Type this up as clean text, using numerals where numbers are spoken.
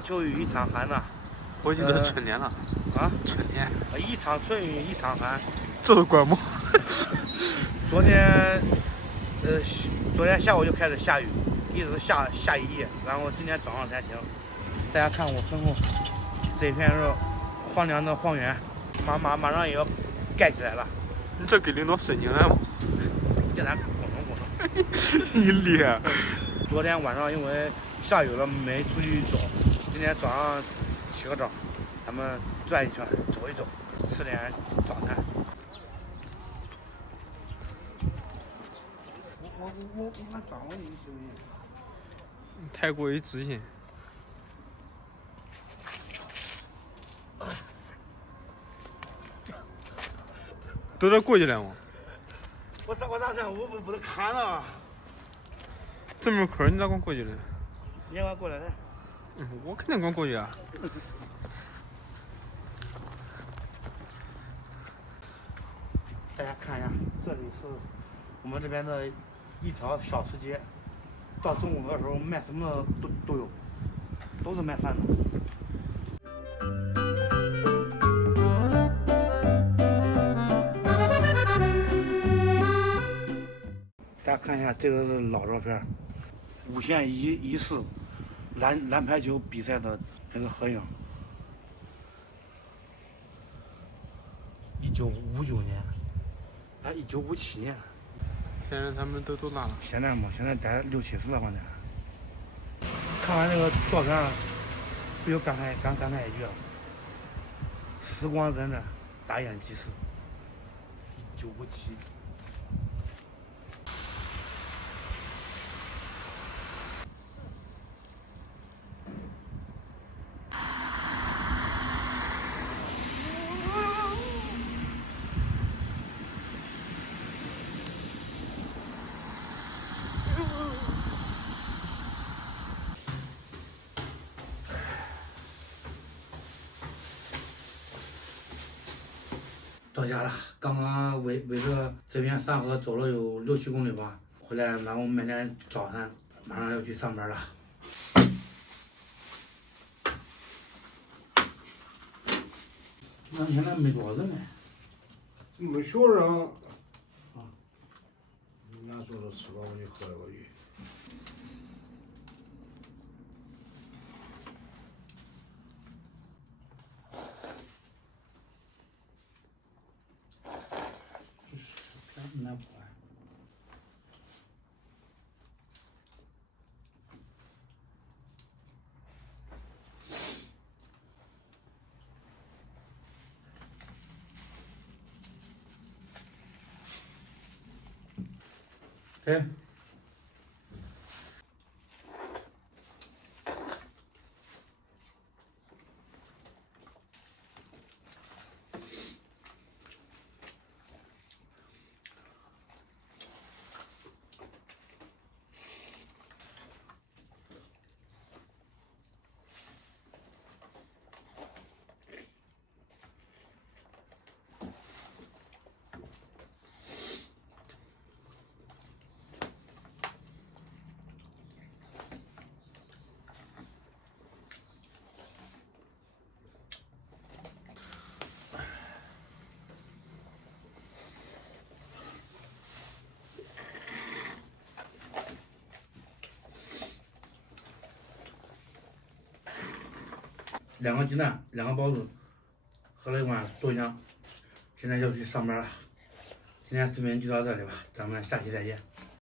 场秋雨一场寒呐。伙计，这是春天了。啊？春天。一场春雨一场寒。这是怪么？昨天下午就开始下雨，一直下一夜，然后今天早上才停。大家看我身后这片是荒凉的荒原，马上也要盖起来了。你这给领导申请来吗？这咱滚动。你脸。昨天晚上因为下雨了没出去走，今天早上起个早，咱们转一圈走一走，吃点早餐。我掌握你行不行？太过于自信。都得过去了吗？我咋这我不能看了？这么坑，你咋光过去了？你也过来的。我肯定光过去啊。大家看一下，这里是我们这边的一条小吃街，到中午的时候卖什么都有，都是卖饭的。大家看一下，这个是老照片，5县一市篮排球比赛的那个合影。1959年。1957年，现在他们都多大了？现在得60、70了，反正。看完这个照片，不由感叹一句：时光荏苒，眨眼即逝。1957。到家了，刚刚围着这边山河走了有6、7公里吧，回来然后买点早餐，马上要去上班了。那现在没多少人呢？没学生。啊。俺坐着吃饱，我就喝了个鱼。那不管。对。2个鸡蛋，2个包子，喝了一碗豆浆，现在要去上班了。今天视频就到这里吧，咱们下期再见。